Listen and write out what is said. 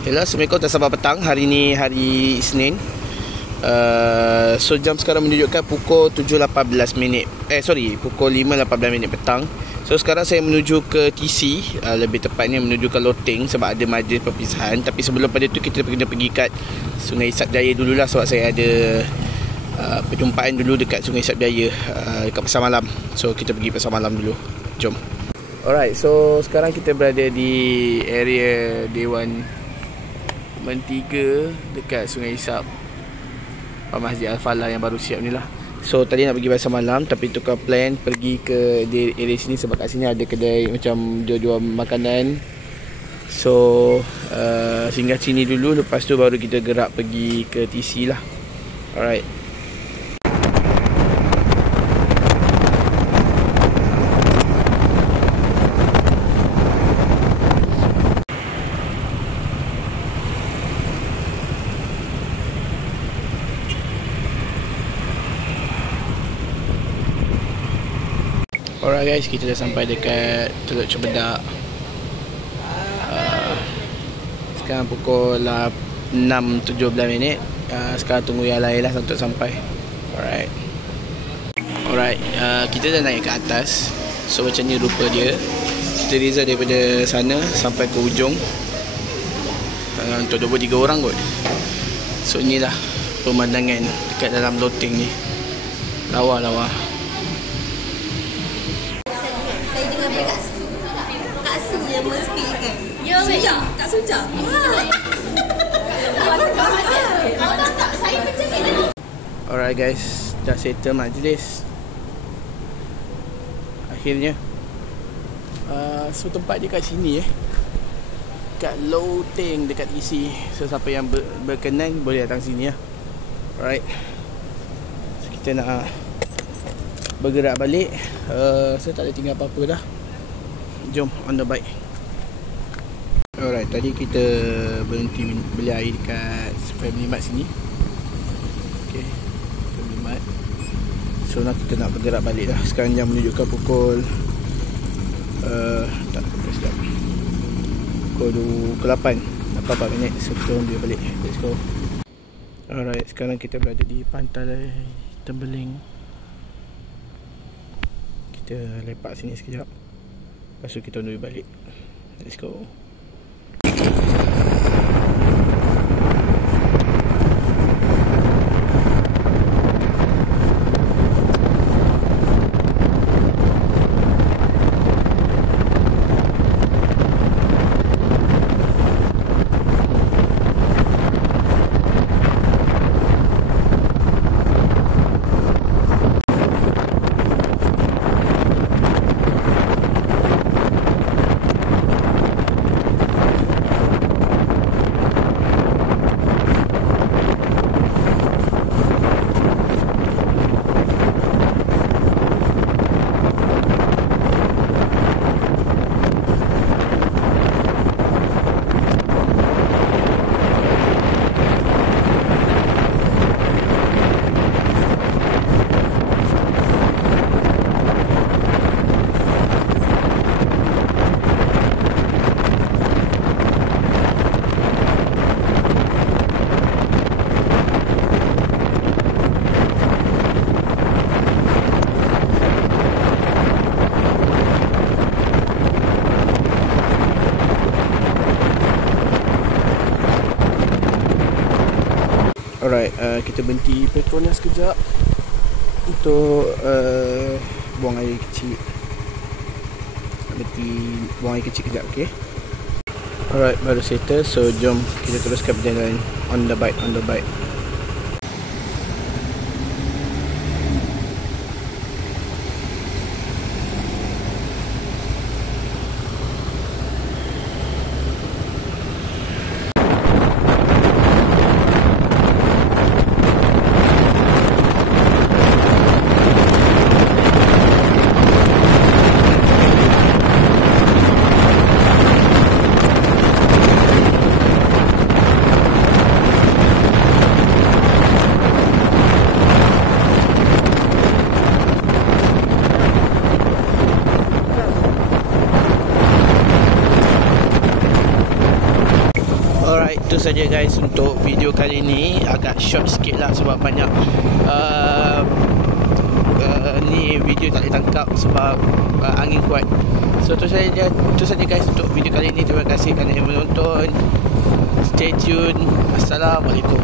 Hello, Assalamualaikum dan selamat petang. Hari ni hari Isnin. So jam sekarang menunjukkan pukul 7.18 minit. Pukul 5.18 minit petang. So sekarang saya menuju ke TC, lebih tepatnya menuju ke Loteng sebab ada majlis perpisahan. Tapi sebelum pada tu kita kena pergi kat Sungai Sapjaya dululah sebab saya ada perjumpaan dulu dekat Sungai Sapjaya, dekat pasar malam. So kita pergi pasar malam dulu. Jom. Alright, so sekarang kita berada di area Dewan Mentiga dekat Sungai Isap, Masjid Al-Falah yang baru siap ni lah. So tadi nak pergi pasar malam tapi tukar plan pergi ke area sini sebab kat sini ada kedai macam jual-jual makanan. So singgah sini dulu, lepas tu baru kita gerak pergi ke TC lah. Alright. Alright guys, kita dah sampai dekat Teluk Cempedak. Sekarang pukul 6.17 minit. Sekarang tunggu yang lain lah untuk sampai. Alright, kita dah naik ke atas. So macam ni rupa dia. Kita reserve daripada sana sampai ke ujung, untuk 23 orang kot. So inilah pemandangan dekat dalam Loteng ni. Lawa-lawa. Kak Suja. Alright guys, dah settle majlis akhirnya. So tempat dia kat sini kat Loteng dekat isi. So siapa yang berkenan boleh datang sini ya. Alright, so kita nak bergerak balik. Saya tak ada tinggal apa-apa dah. Jom on the bike. Alright, tadi kita berhenti beli air dekat Family Mart sini. Okay, Family Mart. So nak kita nak bergerak balik dah. Sekarang jam menunjukkan pukul pukul 8 minit. So kita ambil balik. Let's go. Alright, sekarang kita berada di pantai Tembeling. Kita lepak sini sekejap, lepas tu kita ambil balik. Let's go. Alright, kita berhenti Petronas sekejap untuk buang air kecil. Berhenti buang air kecil kejap, okay? Alright, baru settle. So jom kita teruskan perjalanan on the bike. Alright, itu saja guys untuk video kali ni. Agak short sikit lah sebab banyak ni video tak boleh tangkap sebab angin kuat. So itu saja guys untuk video kali ni. Terima kasih kerana menonton. Stay tune. Assalamualaikum.